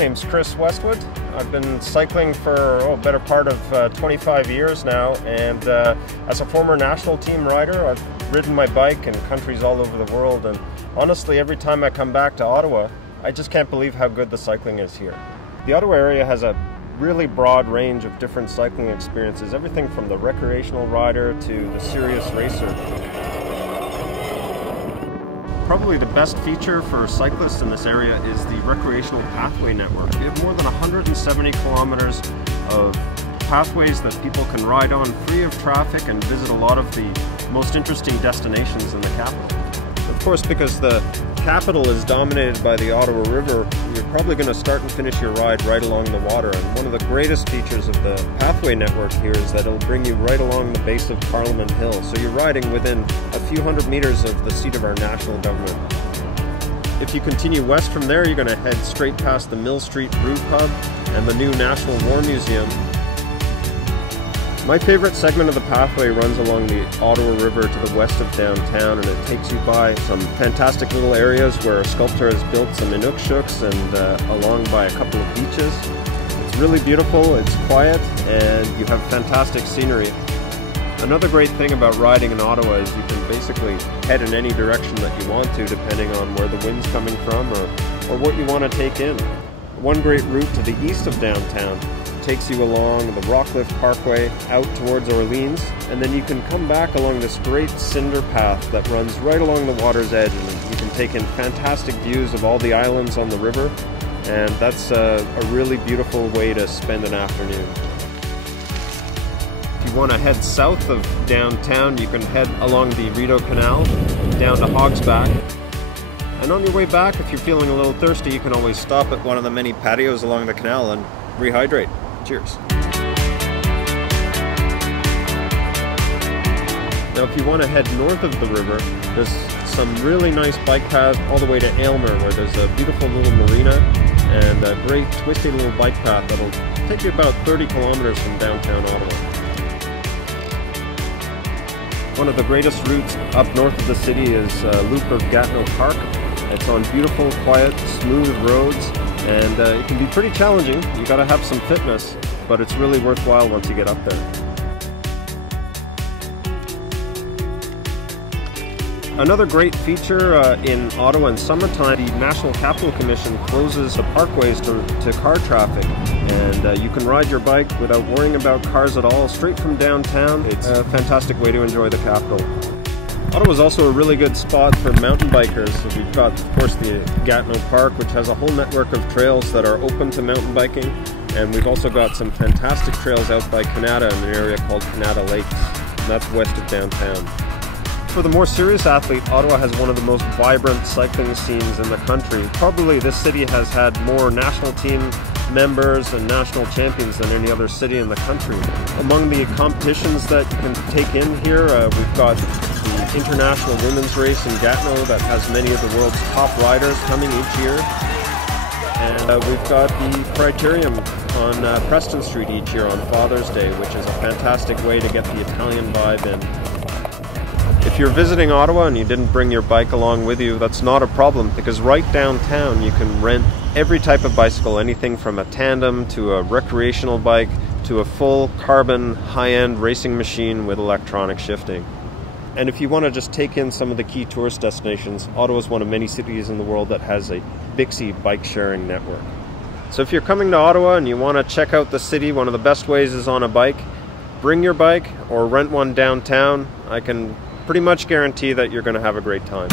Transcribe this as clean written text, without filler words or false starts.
name's Chris Westwood. I've been cycling for a better part of 25 years now, and as a former national team rider, I've ridden my bike in countries all over the world, and honestly, every time I come back to Ottawa, I just can't believe how good the cycling is here. The Ottawa area has a really broad range of different cycling experiences, everything from the recreational rider to the serious racer. Probably the best feature for cyclists in this area is the recreational pathway network. We have more than 170 kilometers of pathways that people can ride on free of traffic and visit a lot of the most interesting destinations in the capital. Of course, because the capital is dominated by the Ottawa River, you're probably going to start and finish your ride right along the water. And one of the greatest features of the pathway network here is that it'll bring you right along the base of Parliament Hill. So you're riding within a few hundred meters of the seat of our national government. If you continue west from there, you're going to head straight past the Mill Street Brew Pub and the new National War Museum. My favorite segment of the pathway runs along the Ottawa River to the west of downtown, and it takes you by some fantastic little areas where a sculptor has built some inuksuks and along by a couple of beaches. It's really beautiful, it's quiet, and you have fantastic scenery. Another great thing about riding in Ottawa is you can basically head in any direction that you want to, depending on where the wind's coming from or what you want to take in. One great route to the east of downtown takes you along the Rockcliffe Parkway out towards Orleans, and then you can come back along this great cinder path that runs right along the water's edge, and you can take in fantastic views of all the islands on the river, and that's a really beautiful way to spend an afternoon. If you want to head south of downtown, you can head along the Rideau Canal down to Hogsback. And on your way back, if you're feeling a little thirsty, you can always stop at one of the many patios along the canal and rehydrate. Cheers. Now if you want to head north of the river, there's some really nice bike paths all the way to Aylmer, where there's a beautiful little marina and a great twisty little bike path that'll take you about 30 kilometers from downtown Ottawa. One of the greatest routes up north of the city is a loop of Gatineau Park. It's on beautiful, quiet, smooth roads, and it can be pretty challenging. You gotta have some fitness, but it's really worthwhile once you get up there. Another great feature in Ottawa in summertime, the National Capital Commission closes the parkways to car traffic, and you can ride your bike without worrying about cars at all, straight from downtown. It's a fantastic way to enjoy the capital. Ottawa is also a really good spot for mountain bikers. So we've got, of course, the Gatineau Park, which has a whole network of trails that are open to mountain biking, and we've also got some fantastic trails out by Canada in an area called Canada Lakes, and that's west of downtown. For the more serious athlete, Ottawa has one of the most vibrant cycling scenes in the country. Probably this city has had more national team members and national champions than any other city in the country. Among the competitions that you can take in here, we've got the International Women's Race in Gatineau that has many of the world's top riders coming each year. And we've got the Criterium on Preston Street each year on Father's Day, which is a fantastic way to get the Italian vibe in. If you're visiting Ottawa and you didn't bring your bike along with you, that's not a problem, because right downtown you can rent every type of bicycle, anything from a tandem to a recreational bike to a full carbon high-end racing machine with electronic shifting. And if you want to just take in some of the key tourist destinations, Ottawa is one of many cities in the world that has a Bixi bike sharing network. So if you're coming to Ottawa and you want to check out the city, one of the best ways is on a bike. Bring your bike or rent one downtown. I can pretty much guarantee that you're going to have a great time.